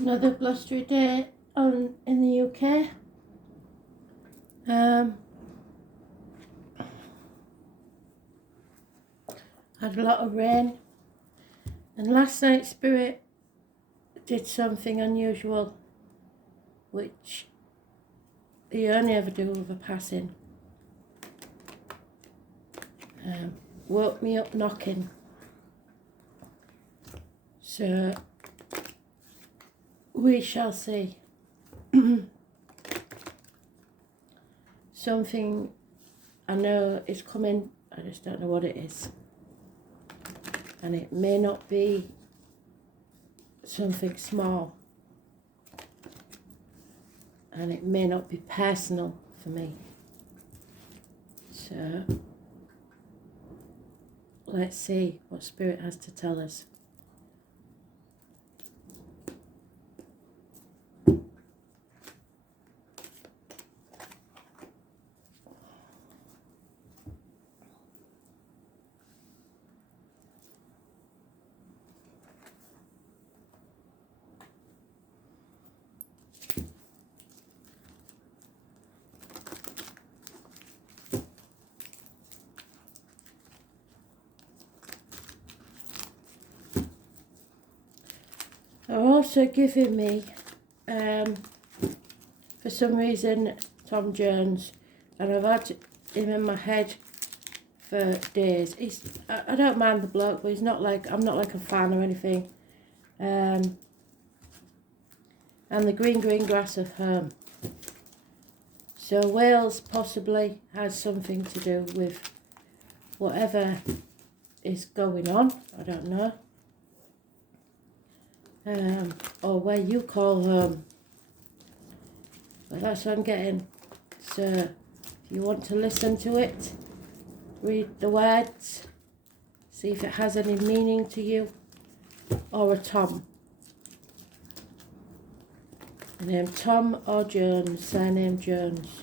Another blustery day in the UK. Had a lot of rain, and last night Spirit did something unusual, which he only ever do with a passing. Woke me up knocking. So we shall see. Something I know is coming, I just don't know what it is. And it may not be something small. And it may not be personal for me. So let's see what Spirit has to tell us. They're also giving me, for some reason, Tom Jones, and I've had him in my head for days. I don't mind the bloke, but he's not like, I'm not like a fan or anything. And the green grass of home. So Wales possibly has something to do with whatever is going on, I don't know. Or where you call home. But that's what I'm getting. So if you want to listen to it, read the words, see if it has any meaning to you, or a Tom. The name Tom or Jones, surname Jones,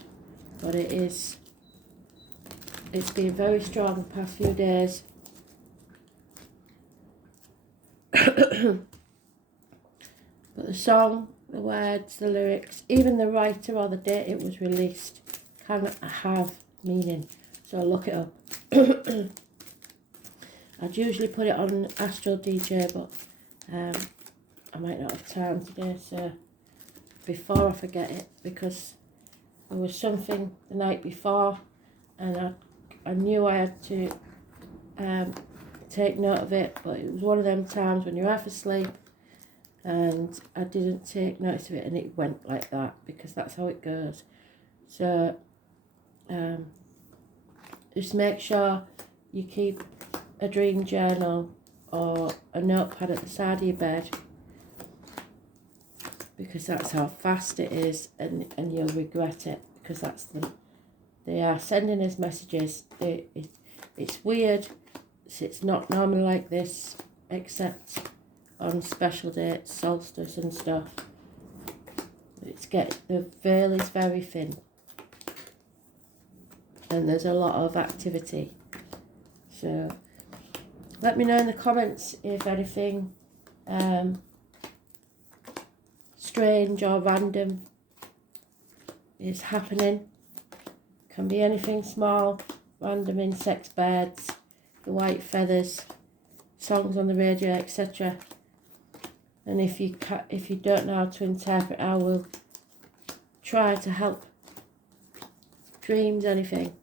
but it's been very strong the past few days. But the song, the words, the lyrics, even the writer or the date it was released can have meaning. So look it up. I'd usually put it on Astral DJ, but I might not have time today, so before I forget it, because there was something the night before and I knew I had to take note of it, but it was one of them times when you're half asleep and I didn't take notice of it, and it went like that because that's how it goes. So just make sure you keep a dream journal or a notepad at the side of your bed, because that's how fast it is, and you'll regret it, because they are sending us messages. It's weird. It's not normally like this, except on special dates, solstice and stuff. The veil is very thin, and there's a lot of activity. So let me know in the comments if anything strange or random is happening. Can be anything small, random insects, birds, the white feathers, songs on the radio, etc. And if you don't know how to interpret, I will try to help. Dreams, anything.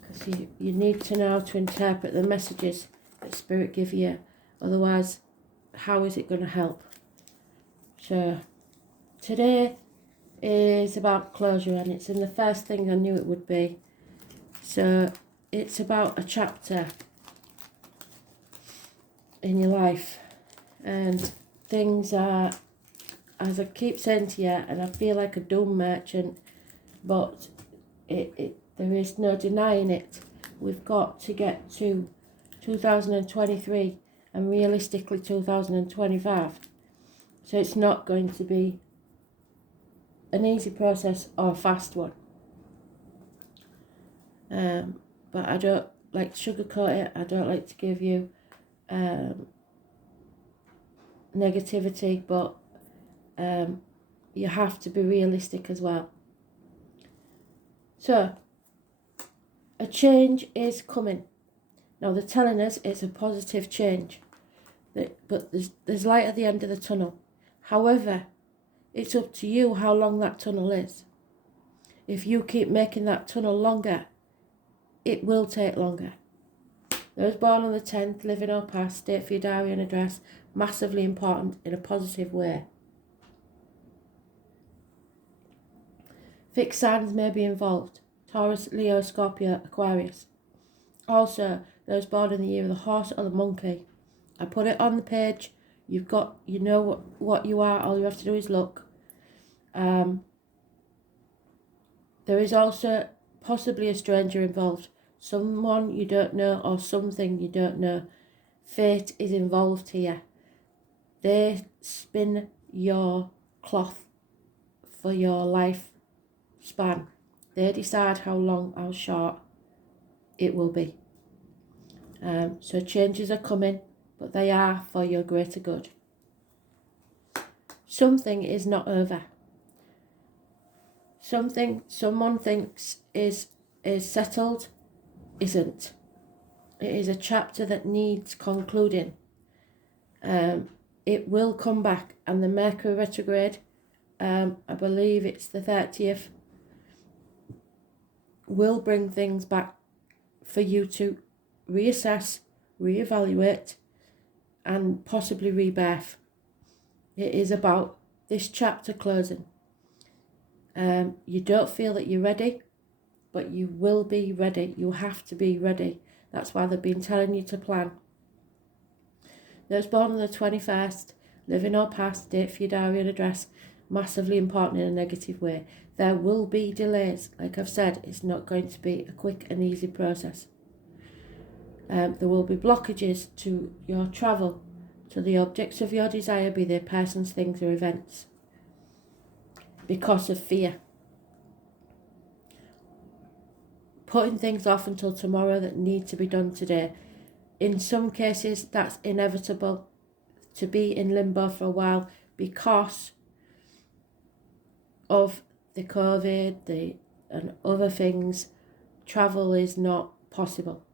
Because you need to know how to interpret the messages that Spirit give you. Otherwise, how is it going to help? So today is about closure, and it's in the first thing I knew it would be. So it's about a chapter in your life, and things are, as I keep saying to you, and I feel like a doom merchant, but there is no denying it. We've got to get to 2023 and realistically 2025. So it's not going to be an easy process or a fast one. But I don't like to sugarcoat it. I don't like to give you negativity, but you have to be realistic as well. So, a change is coming. Now they're telling us it's a positive change, but there's light at the end of the tunnel. However, it's up to you how long that tunnel is. If you keep making that tunnel longer, it will take longer. Those born on the 10th, living or past, date for your diary and address, massively important in a positive way. Fixed signs may be involved. Taurus, Leo, Scorpio, Aquarius. Also, those born in the year of the horse or the monkey. I put it on the page. You know what you are. All you have to do is look. There is also possibly a stranger involved. Someone you don't know or something you don't know. Fate is involved here. They spin your cloth for your life span. They decide how long, how short it will be. So changes are coming, but they are for your greater good. Something is not over. Something someone thinks is settled isn't. It is a chapter that needs concluding. It will come back, and the Mercury retrograde, I believe it's the 30th, will bring things back for you to reassess, reevaluate, and possibly rebirth. It is about this chapter closing. You don't feel that you're ready, but you will be ready. You have to be ready. That's why they've been telling you to plan. Those born on the 21st, living or past, date for your diary and address, massively important in a negative way. There will be delays. Like I've said, it's not going to be a quick and easy process. There will be blockages to your travel, to the objects of your desire, be they persons, things or events, because of fear. Putting things off until tomorrow that need to be done today. In some cases, that's inevitable, to be in limbo for a while because of the COVID and other things. Travel is not possible.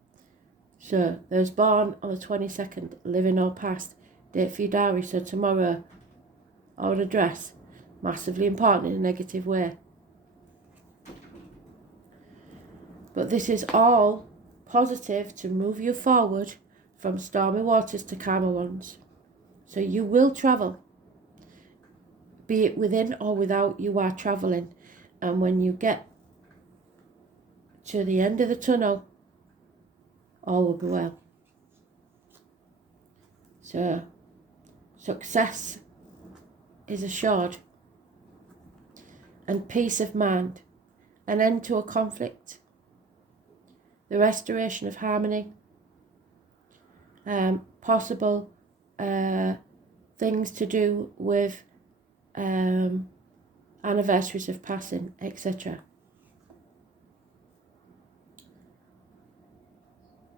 So those born on the 22nd, living or past, date for your diary, so tomorrow, or an address, massively important in a negative way. But this is all positive to move you forward from stormy waters to calmer ones. So you will travel. Be it within or without, you are travelling. And when you get to the end of the tunnel, all will be well. So, success is assured. And peace of mind. An end to a conflict. The restoration of harmony. Possible things to do with anniversaries of passing, etc.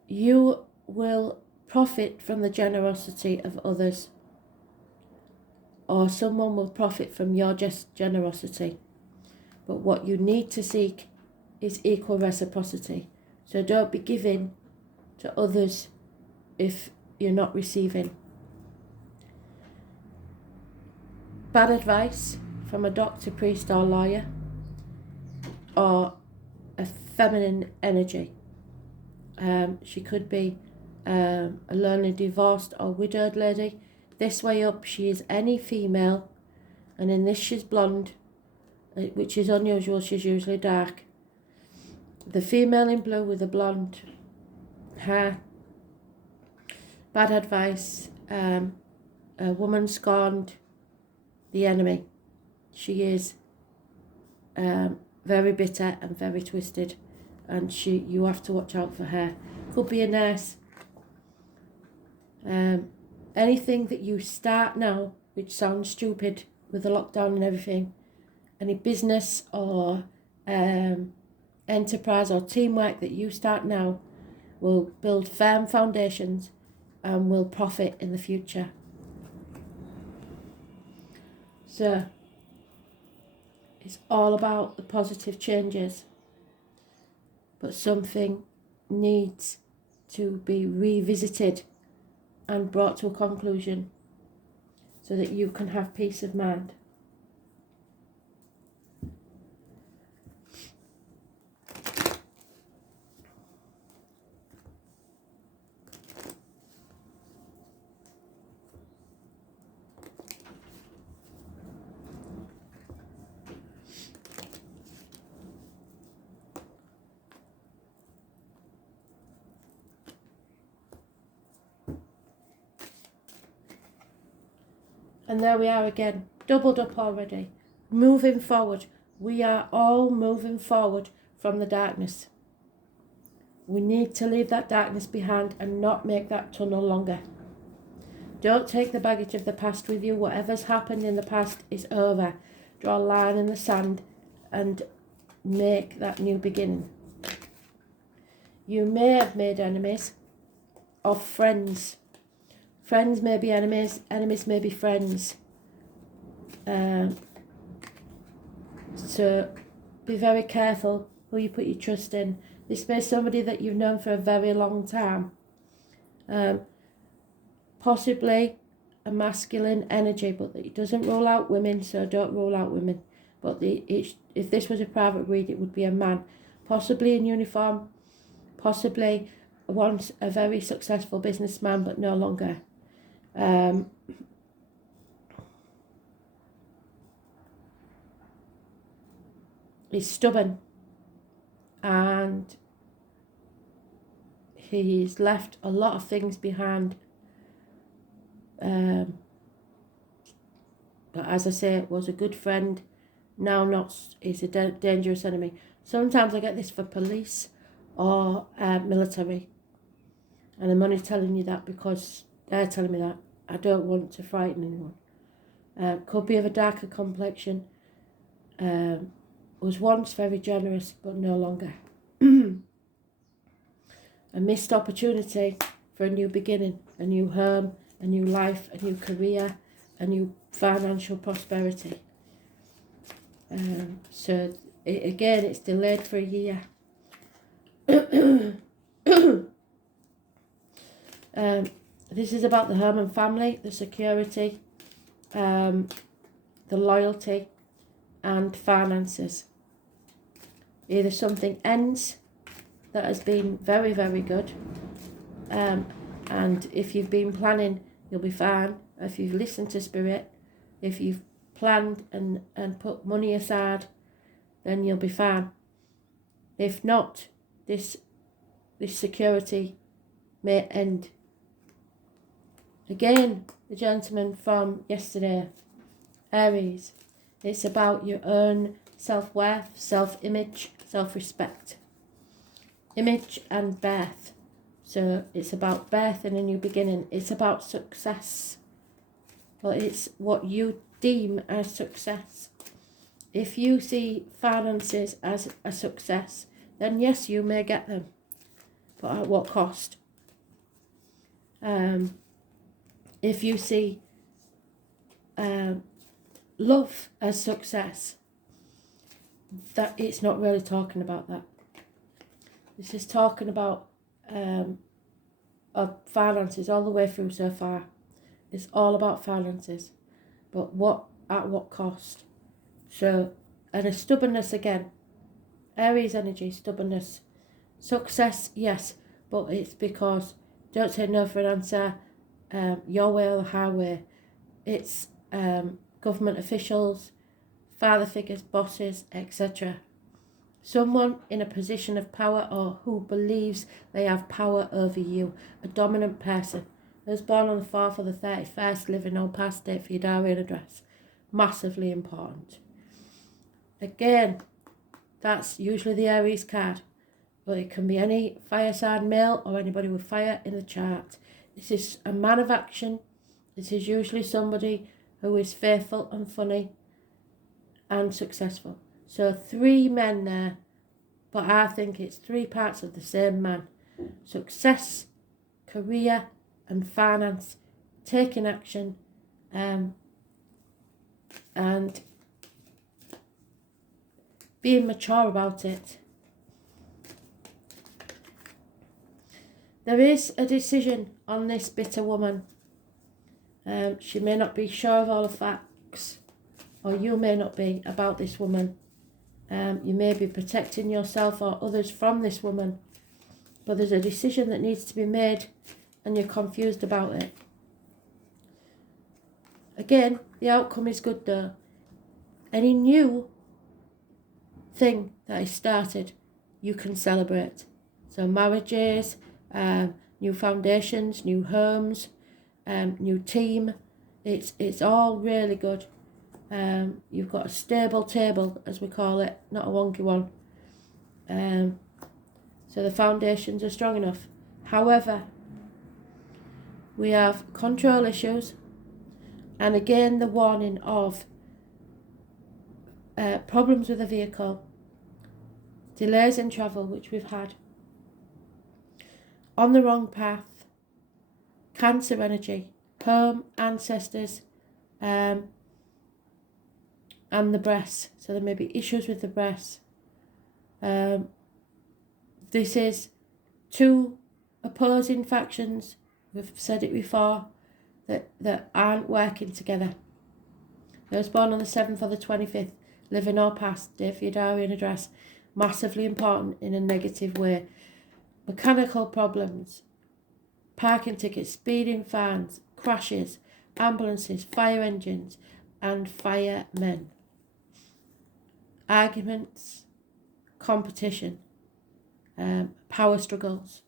You will profit from the generosity of others, or someone will profit from your generosity. But what you need to seek is equal reciprocity. So don't be giving to others if you're not receiving. Bad advice from a doctor, priest or lawyer, or a feminine energy. She could be a lonely, divorced or widowed lady. This way up, she is any female, and in this she's blonde, which is unusual. She's usually dark. The female in blue with the blonde hair. Bad advice. A woman scorned, the enemy. She is very bitter and very twisted, and you have to watch out for her. Could be a nurse. Anything that you start now, which sounds stupid with the lockdown and everything, any business or enterprise or teamwork that you start now will build firm foundations and will profit in the future. So it's all about the positive changes, but something needs to be revisited and brought to a conclusion so that you can have peace of mind. And there we are again, doubled up already. Moving forward. We are all moving forward from the darkness. We need to leave that darkness behind and not make that tunnel longer. Don't take the baggage of the past with you. Whatever's happened in the past is over. Draw a line in the sand and make that new beginning. You may have made enemies or friends. Friends may be enemies, enemies may be friends. So be very careful who you put your trust in. This may be somebody that you've known for a very long time. Possibly a masculine energy, but it doesn't rule out women, so don't rule out women. But if this was a private read, it would be a man, possibly in uniform, possibly once a very successful businessman, but no longer. He's stubborn and he's left a lot of things behind. But as I say, it was a good friend, now not, is a dangerous enemy. Sometimes I get this for police or military, and I'm only telling you that because they're telling me that. I don't want to frighten anyone. Could be of a darker complexion. Was once very generous, but no longer. A missed opportunity for a new beginning, a new home, a new life, a new career, a new financial prosperity. So again, it's delayed for a year. This is about the home and family, the security, the loyalty, and finances. Either something ends that has been very, very good, and if you've been planning, you'll be fine. If you've listened to spirit, if you've planned and put money aside, then you'll be fine. If not, this security may end. Again, the gentleman from yesterday, Aries. It's about your own self-worth, self-image, self-respect. Image and birth. So it's about birth and a new beginning. It's about success. Well, it's what you deem as success. If you see finances as a success, then yes, you may get them. But at what cost? If you see love as success, that it's not really talking about that. This is talking about finances all the way through so far. It's all about finances, but at what cost? So, and a stubbornness again. Aries energy, stubbornness. Success, yes, but it's because don't say no for an answer. Your way or the highway. It's government officials, father figures, bosses, etc. Someone in a position of power or who believes they have power over you. A dominant person. Those born on the 4th or the 31st, living on past date for your diary and address. Massively important. Again, that's usually the Aries card. But it can be any fire sign male or anybody with fire in the chart. This is a man of action. This is usually somebody who is faithful and funny and successful. So 3 men there, but I think it's 3 parts of the same man. Success, career and finance, taking action, and being mature about it. There is a decision on this bitter woman. She may not be sure of all the facts, or you may not be, about this woman. You may be protecting yourself or others from this woman, but there's a decision that needs to be made and you're confused about it. Again, the outcome is good though. Any new thing that is started, you can celebrate. So marriages, new foundations, new homes, new team, it's all really good. You've got a stable table, as we call it, not a wonky one. So the foundations are strong enough. However, we have control issues, and again the warning of problems with the vehicle, delays in travel, which we've had, on the wrong path, Cancer energy, home, ancestors, and the breast. So there may be issues with the breast. This is two opposing factions, we've said it before, that aren't working together. I was born on the 7th or the 25th, living or past, date for your diary and address, massively important in a negative way. Mechanical problems, parking tickets, speeding fines, crashes, ambulances, fire engines and firemen. Arguments, competition, power struggles.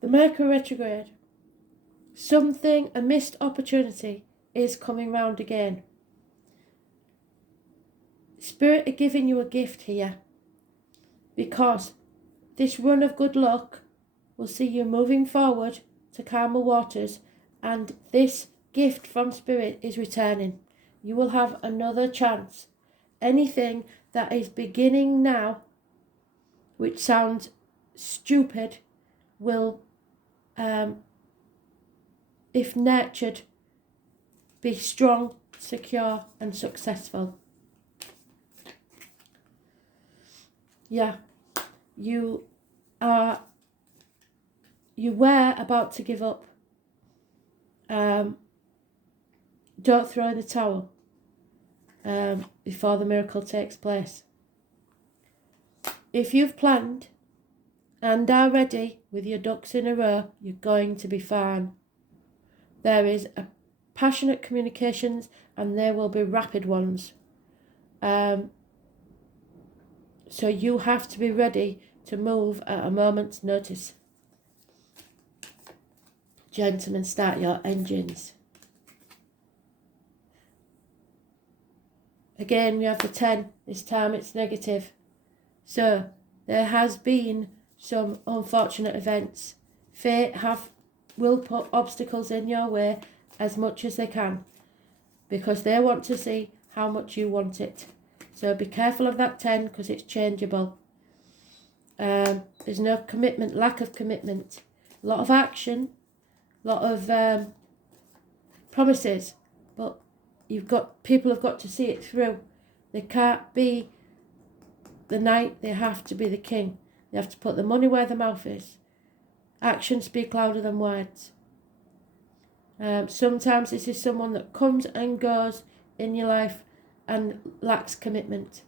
The Mercury retrograde. A missed opportunity is coming round again. Spirit are giving you a gift here, because this run of good luck will see you moving forward to calmer waters, and this gift from Spirit is returning. You will have another chance. Anything that is beginning now, which sounds stupid, will, if nurtured, be strong, secure and successful. Yeah, you were about to give up. Don't throw in the towel before the miracle takes place. If you've planned and are ready with your ducks in a row, you're going to be fine. There is a passionate communications, and there will be rapid ones. So you have to be ready to move at a moment's notice. Gentlemen, start your engines. Again, we have the 10. This time it's negative. So there has been some unfortunate events. Fate will put obstacles in your way as much as they can, because they want to see how much you want it. So be careful of that 10, because it's changeable. There's no commitment, lack of commitment. A lot of action, a lot of promises, but people have got to see it through. They can't be the knight, they have to be the king. They have to put the money where the mouth is. Actions speak louder than words. Sometimes this is someone that comes and goes in your life and lacks commitment.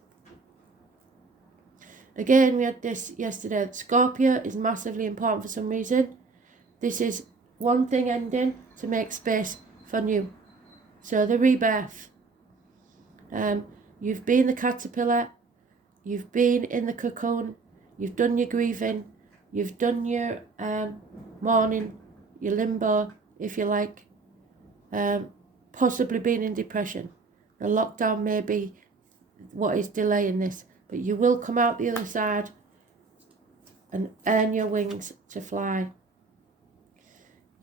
Again, we had this yesterday. Scorpio is massively important for some reason. This is one thing ending to make space for new. So the rebirth. You've been the caterpillar. You've been in the cocoon. You've done your grieving. You've done your morning, your limbo, if you like, possibly being in depression. The lockdown may be what is delaying this, but you will come out the other side and earn your wings to fly.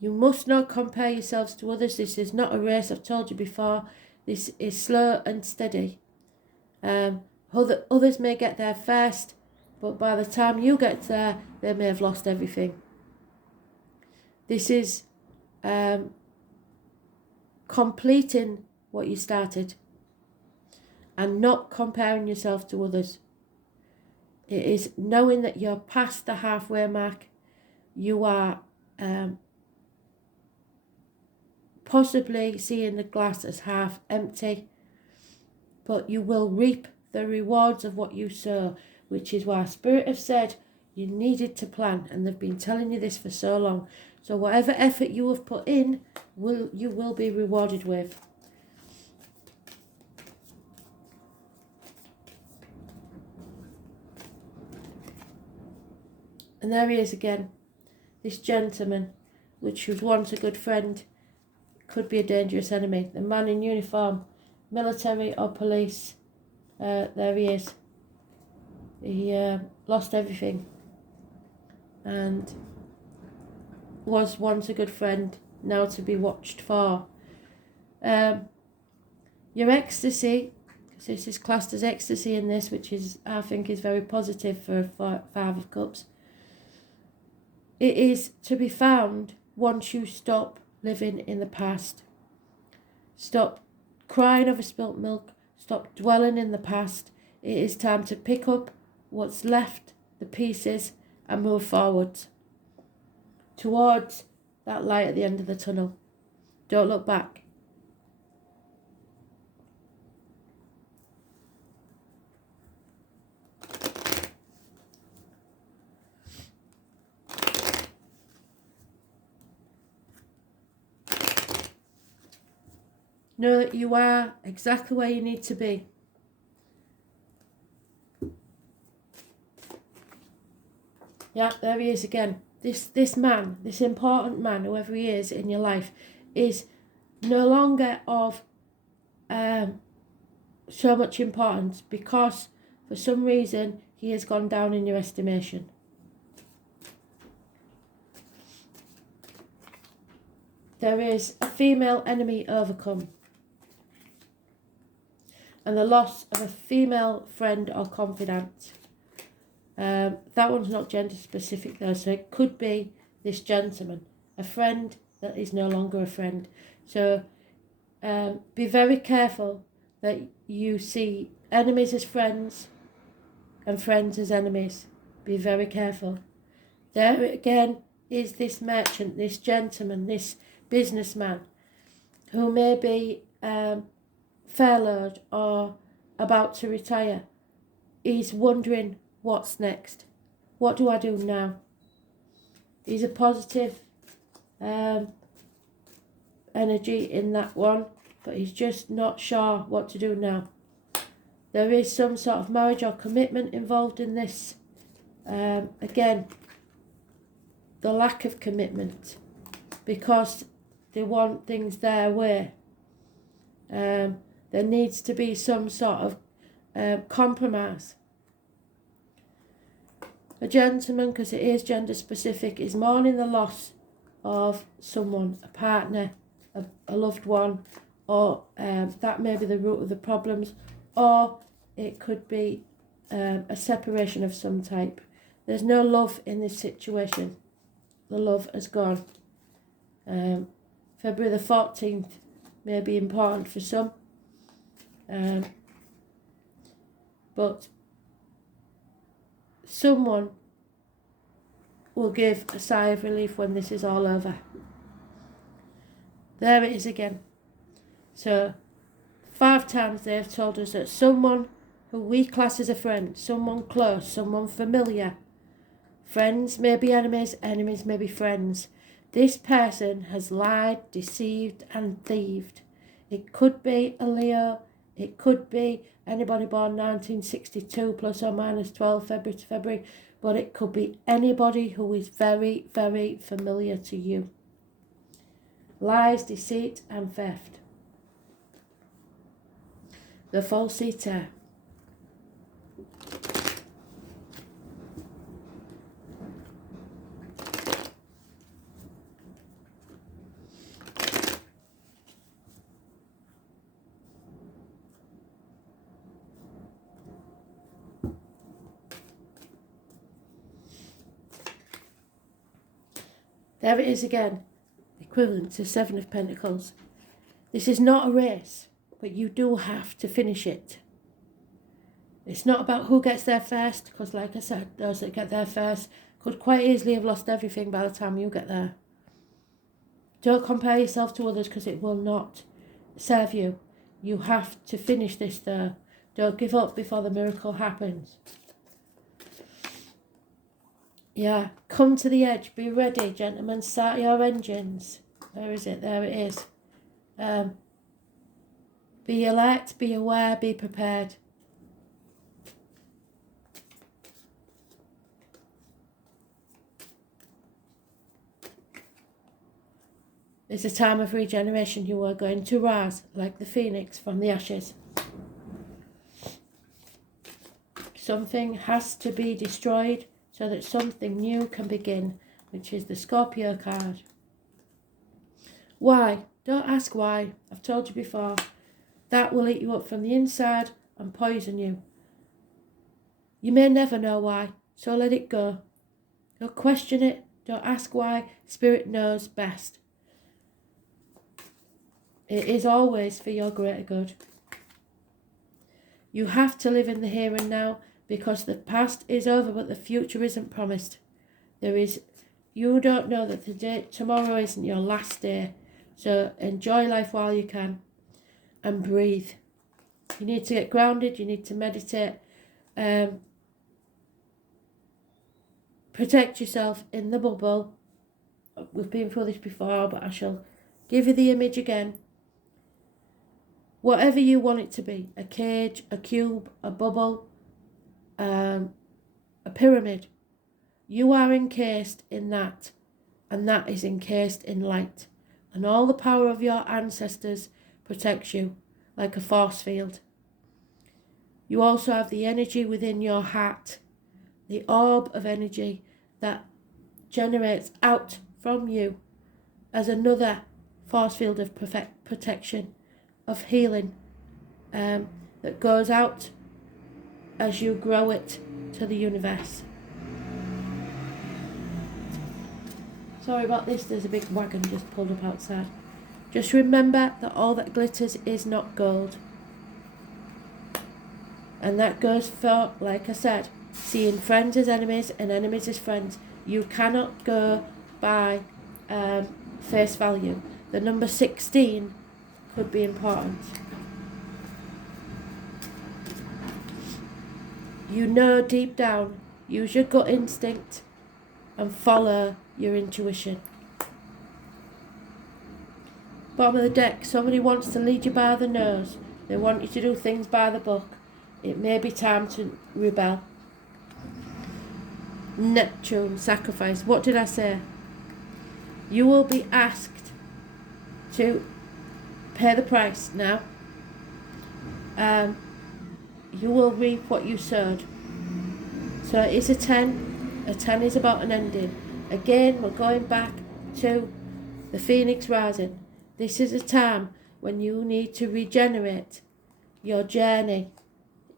You must not compare yourselves to others. This is not a race, I've told you before. This is slow and steady. Others may get there first, but by the time you get there, they may have lost everything. This is completing what you started and not comparing yourself to others. It is knowing that you're past the halfway mark. You are possibly seeing the glass as half empty, but you will reap the rewards of what you sow, which is why Spirit have said you needed to plan, and they've been telling you this for so long. So whatever effort you have put in, you will be rewarded with. And there he is again, this gentleman, which was once a good friend, could be a dangerous enemy. The man in uniform, military or police, there he is. He lost everything and was once a good friend, now to be watched for. Your ecstasy, because this is classed as ecstasy in this, which is, I think, is very positive for Five of Cups. It is to be found once you stop living in the past. Stop crying over spilt milk. Stop dwelling in the past. It is time to pick up what's left, the pieces, and move forwards towards that light at the end of the tunnel. Don't look back. Know that you are exactly where you need to be. Yeah, there he is again. This man, this important man, whoever he is in your life, is no longer of so much importance, because for some reason he has gone down in your estimation. There is a female enemy overcome, and the loss of a female friend or confidant. That one's not gender specific though, so it could be this gentleman, a friend that is no longer a friend. So be very careful that you see enemies as friends and friends as enemies. Be very careful. There again is this merchant, this gentleman, this businessman who may be furloughed or about to retire. He's wondering, what's next? What do I do now? He's a positive energy in that one, but he's just not sure what to do now. There is some sort of marriage or commitment involved in this. Again, the lack of commitment, because they want things their way. There needs to be some sort of compromise. A gentleman, because it is gender specific, is mourning the loss of someone, a partner, a loved one, or that may be the root of the problems, or it could be a separation of some type. There's no love in this situation. The love has gone. February the 14th may be important for some, but someone will give a sigh of relief when this is all over. There it is again. So 5 times they have told us that someone who we class as a friend, someone close, someone familiar. Friends may be enemies, enemies may be friends. This person has lied, deceived and thieved. It could be a Leo, it could be anybody born 1962 plus or minus 12 February to February. but it could be anybody who is very, very familiar to you. Lies, deceit and theft. The falsitaire. There it is again, equivalent to 7 of Pentacles. This is not a race, but you do have to finish it. It's not about who gets there first, because like I said, those that get there first could quite easily have lost everything by the time you get there. Don't compare yourself to others, because it will not serve you. You have to finish this though. Don't give up before the miracle happens. Yeah, come to the edge, be ready, gentlemen, start your engines. Where is it? There it is. Be alert, be aware, be prepared. It's a time of regeneration. You are going to rise like the phoenix from the ashes. Something has to be destroyed so that something new can begin, which is the Scorpio card. Why? Don't ask why. I've told you before. That will eat you up from the inside and poison you. You may never know why, so let it go. Don't question it. Don't ask why. Spirit knows best. It is always for your greater good. You have to live in the here and now, because the past is over, but the future isn't promised. You don't know that tomorrow isn't your last day. So enjoy life while you can and breathe. You need to get grounded, you need to meditate. Protect yourself in the bubble. We've been through this before, but I shall give you the image again. Whatever you want it to be, a cage, a cube, a bubble, a pyramid, you are encased in that, and that is encased in light. And all the power of your ancestors protects you like a force field. You also have the energy within your heart, the orb of energy that generates out from you as another force field of protection, of healing, that goes out as you grow it to the universe. Sorry about this, there's a big wagon just pulled up outside. Just remember that all that glitters is not gold. And that goes for, like I said, seeing friends as enemies and enemies as friends. You cannot go by face value. The number 16 could be important. You know deep down, use your gut instinct and follow your intuition. Bottom of the deck, somebody wants to lead you by the nose. They want you to do things by the book. It may be time to rebel. Neptune, sacrifice. What did I say? You will be asked to pay the price now. You will reap what you sowed. So it's a 10. A 10 is about an ending. Again, we're going back to the Phoenix rising. This is a time when you need to regenerate. Your journey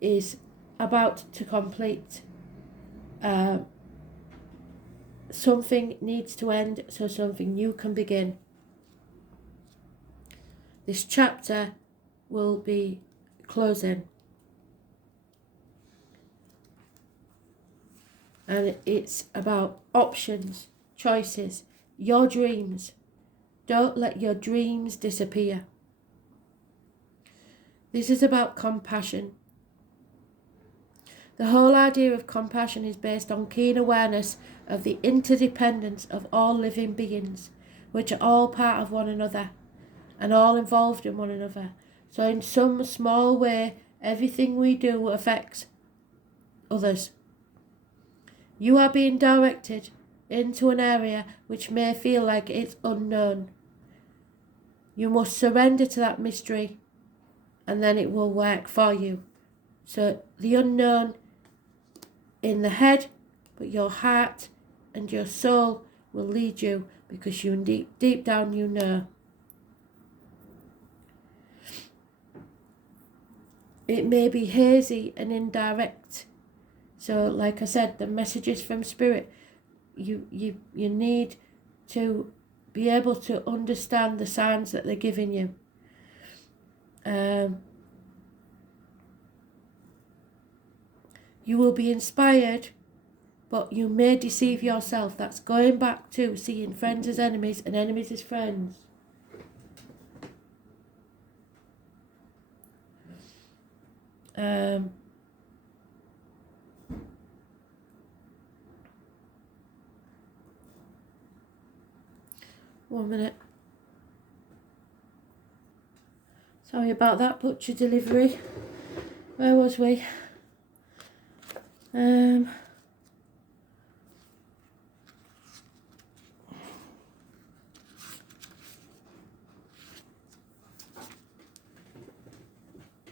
is about to complete. Something needs to end so something new can begin. This chapter will be closing. And it's about options, choices, your dreams. Don't let your dreams disappear. This is about compassion. The whole idea of compassion is based on keen awareness of the interdependence of all living beings, which are all part of one another and all involved in one another. So in some small way, everything we do affects others. You are being directed into an area which may feel like it's unknown. You must surrender to that mystery, and then it will work for you. So the unknown in the head, but your heart and your soul will lead you, because you deep down you know. It may be hazy and indirect. So like I said, the messages from Spirit, you need to be able to understand the signs that they're giving you. You will be inspired, but you may deceive yourself. That's going back to seeing friends as enemies and enemies as friends. One minute. Sorry about that butcher delivery. Where was we?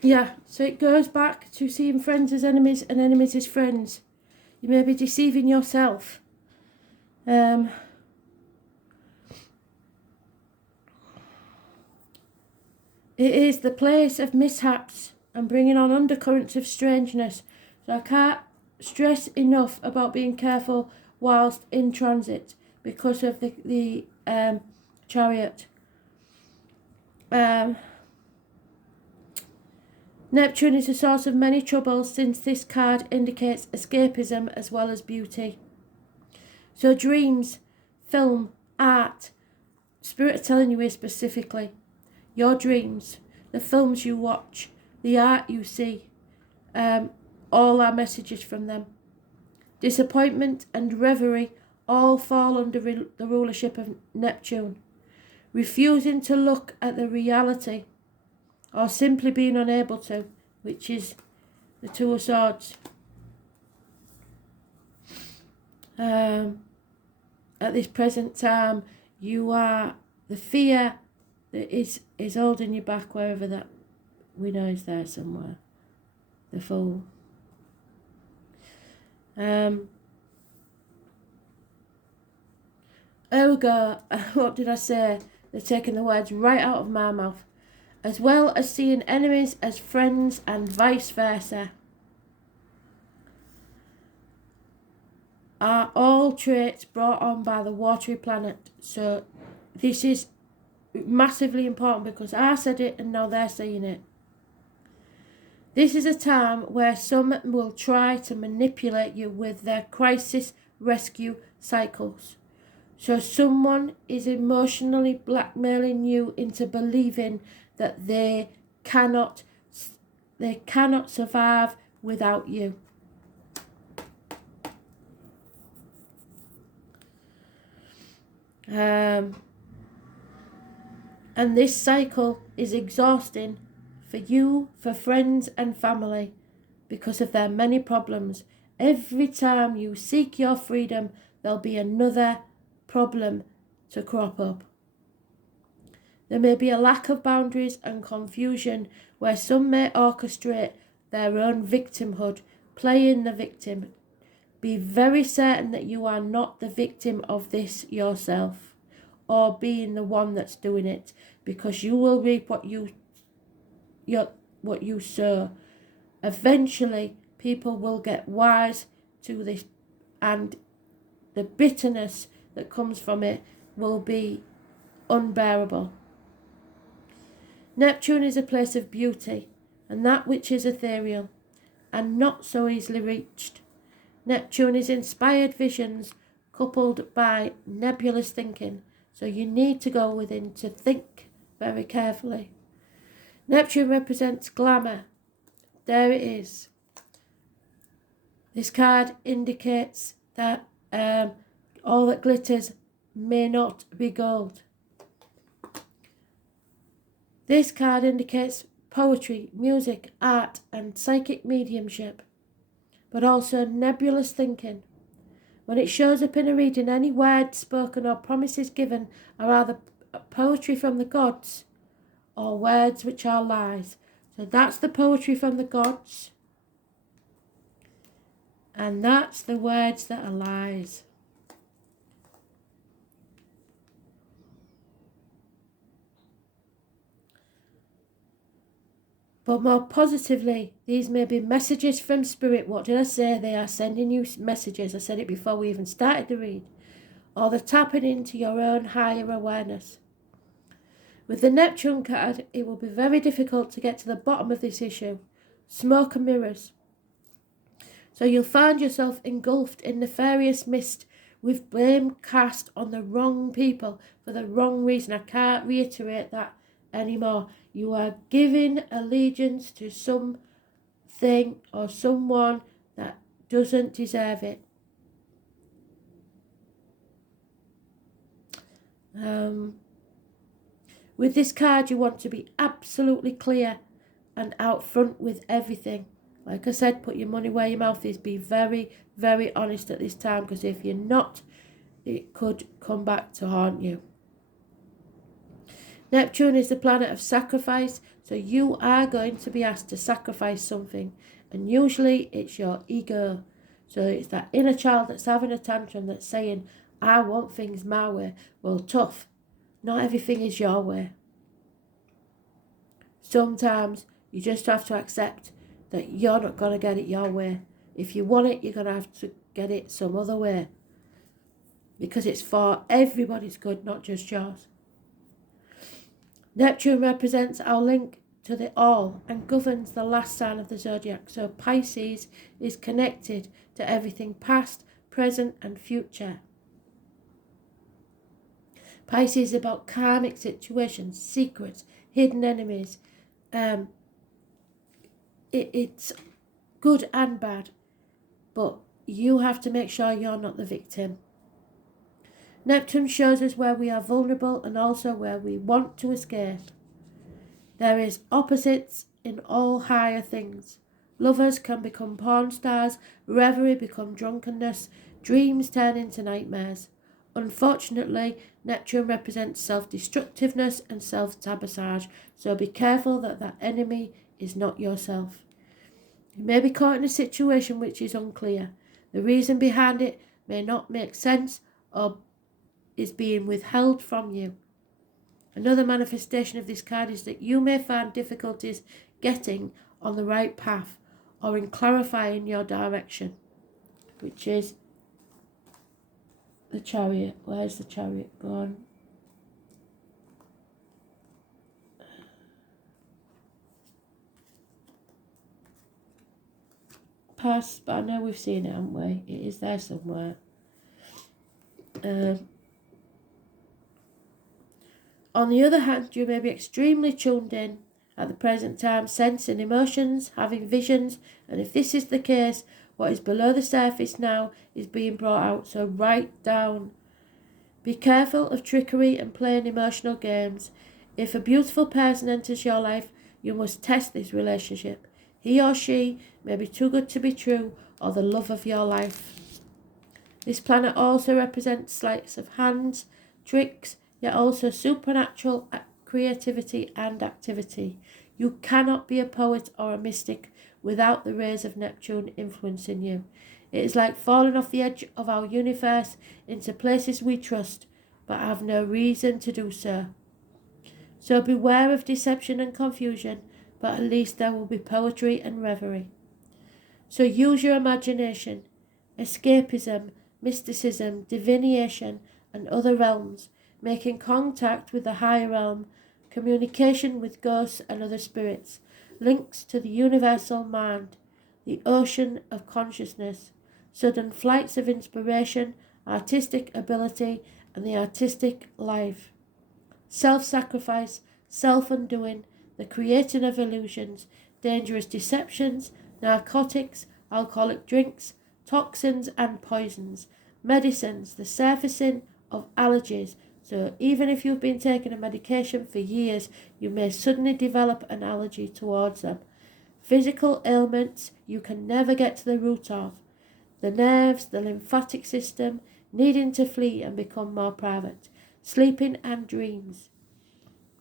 Yeah, so it goes back to seeing friends as enemies and enemies as friends. You may be deceiving yourself. It is the place of mishaps and bringing on undercurrents of strangeness. So I can't stress enough about being careful whilst in transit because of the chariot. Neptune is a source of many troubles, since this card indicates escapism as well as beauty. So dreams, film, art, Spirit are telling you here specifically. Your dreams, the films you watch, the art you see, all are messages from them. Disappointment and reverie all fall under the rulership of Neptune. Refusing to look at the reality, or simply being unable to, which is the Two of Swords. At this present time, you are the fear that is holding you back, wherever that we know is there somewhere. The Fool. Ergo, what did I say? They're taking the words right out of my mouth. As well as seeing enemies as friends and vice versa, are all traits brought on by the watery planet. So this is massively important, because I said it and now they're saying it. This is a time where some will try to manipulate you with their crisis rescue cycles. So someone is emotionally blackmailing you into believing that they cannot survive without you. And this cycle is exhausting for you, for friends and family, because of their many problems. Every time you seek your freedom, there'll be another problem to crop up. There may be a lack of boundaries and confusion, where some may orchestrate their own victimhood, playing the victim. Be very certain that you are not the victim of this yourself, or being the one that's doing it, because you will reap what you sow. Eventually, people will get wise to this, and the bitterness that comes from it will be unbearable. Neptune is a place of beauty, and that which is ethereal, and not so easily reached. Neptune is inspired visions coupled by nebulous thinking, so you need to go within to think very carefully. Neptune represents glamour. There it is. This card indicates that all that glitters may not be gold. This card indicates poetry, music, art, and psychic mediumship, but also nebulous thinking. When it shows up in a reading, any words spoken or promises given are either poetry from the gods or words which are lies. So that's the poetry from the gods, and that's the words that are lies. But more positively, these may be messages from Spirit. What did I say? They are sending you messages. I said it before we even started the read. Or they're tapping into your own higher awareness. With the Neptune card, it will be very difficult to get to the bottom of this issue. Smoke and mirrors. So you'll find yourself engulfed in nefarious mist with blame cast on the wrong people for the wrong reason. I can't reiterate that anymore. You are giving allegiance to something or someone that doesn't deserve it. With this card, you want to be absolutely clear and out front with everything. Like I said, put your money where your mouth is. Be very, very honest at this time, because if you're not, it could come back to haunt you. Neptune is the planet of sacrifice, so you are going to be asked to sacrifice something, and usually it's your ego. So it's that inner child that's having a tantrum that's saying, I want things my way. Well, tough. Not everything is your way. Sometimes you just have to accept that you're not going to get it your way. If you want it, you're going to have to get it some other way. Because it's for everybody's good, not just yours. Neptune represents our link to the all and governs the last sign of the zodiac. So Pisces is connected to everything past, present and future. Pisces is about karmic situations, secrets, hidden enemies. It's good and bad, but you have to make sure you're not the victim. Neptune shows us where we are vulnerable and also where we want to escape. There is opposites in all higher things. Lovers can become porn stars, reverie become drunkenness, dreams turn into nightmares. Unfortunately, Neptune represents self-destructiveness and self-sabotage, so be careful that that enemy is not yourself. You may be caught in a situation which is unclear. The reason behind it may not make sense or is being withheld from you. Another manifestation of this card is that you may find difficulties getting on the right path or in clarifying your direction, which is the Chariot. Where's the Chariot gone? Pass, but I know we've seen it, haven't we? It is there somewhere. On the other hand, you may be extremely tuned in at the present time, sensing emotions, having visions, and if this is the case, what is below the surface now is being brought out, so write down. Be careful of trickery and playing emotional games. If a beautiful person enters your life, you must test this relationship. He or she may be too good to be true or the love of your life. This planet also represents sleights of hands, tricks, yet also supernatural creativity and activity. You cannot be a poet or a mystic without the rays of Neptune influencing you. It is like falling off the edge of our universe into places we trust, but have no reason to do so. So beware of deception and confusion, but at least there will be poetry and reverie. So use your imagination, escapism, mysticism, divination, and other realms, making contact with the higher realm, communication with ghosts and other spirits, links to the universal mind, the ocean of consciousness, sudden flights of inspiration, artistic ability, and the artistic life. Self-sacrifice, self-undoing, the creating of illusions, dangerous deceptions, narcotics, alcoholic drinks, toxins and poisons, medicines, the surfacing of allergies. So even if you've been taking a medication for years, you may suddenly develop an allergy towards them. Physical ailments you can never get to the root of. the nerves, the lymphatic system, needing to flee and become more private, sleeping and dreams.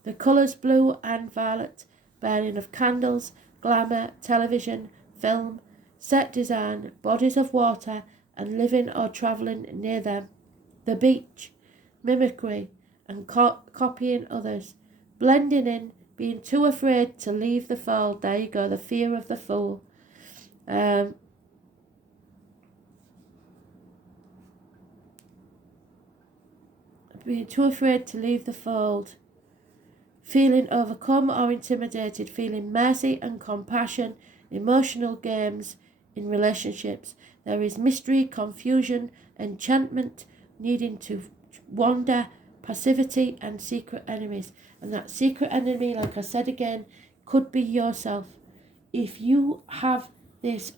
The colours blue and violet, burning of candles, glamour, television, film, set design, bodies of water, and living or travelling near them. The beach, mimicry, and copying others, blending in, being too afraid to leave the fold. There you go, the fear of the fool. Being too afraid to leave the fold. Feeling overcome or intimidated, feeling mercy and compassion, emotional games in relationships. There is mystery, confusion, enchantment, needing to wander, passivity, and secret enemies. And that secret enemy, like I said again, could be yourself. If you have this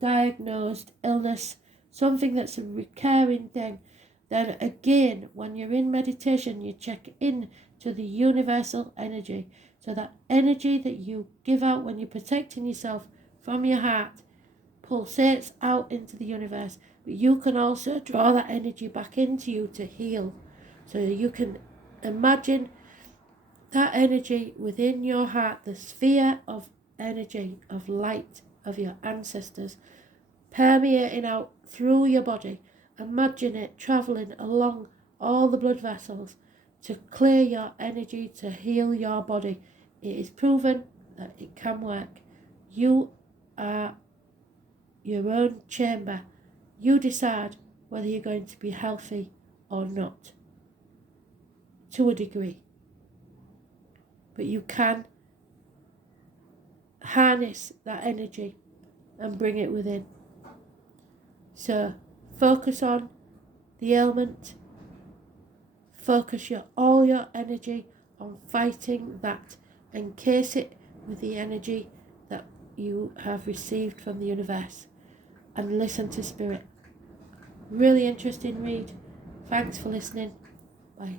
diagnosed illness, something that's a recurring thing, then again, when you're in meditation, you check in to the universal energy. So that energy that you give out when you're protecting yourself from your heart pulsates out into the universe. But you can also draw that energy back into you to heal. So you can imagine that energy within your heart, the sphere of energy, of light, of your ancestors, permeating out through your body. Imagine it travelling along all the blood vessels to clear your energy, to heal your body. It is proven that it can work. You are your own chamber. You decide whether you're going to be healthy or not, to a degree. But you can harness that energy and bring it within. So focus on the ailment. Focus all your energy on fighting that. Encase it with the energy that you have received from the universe. And listen to spirit. Really interesting read. Thanks for listening. Bye.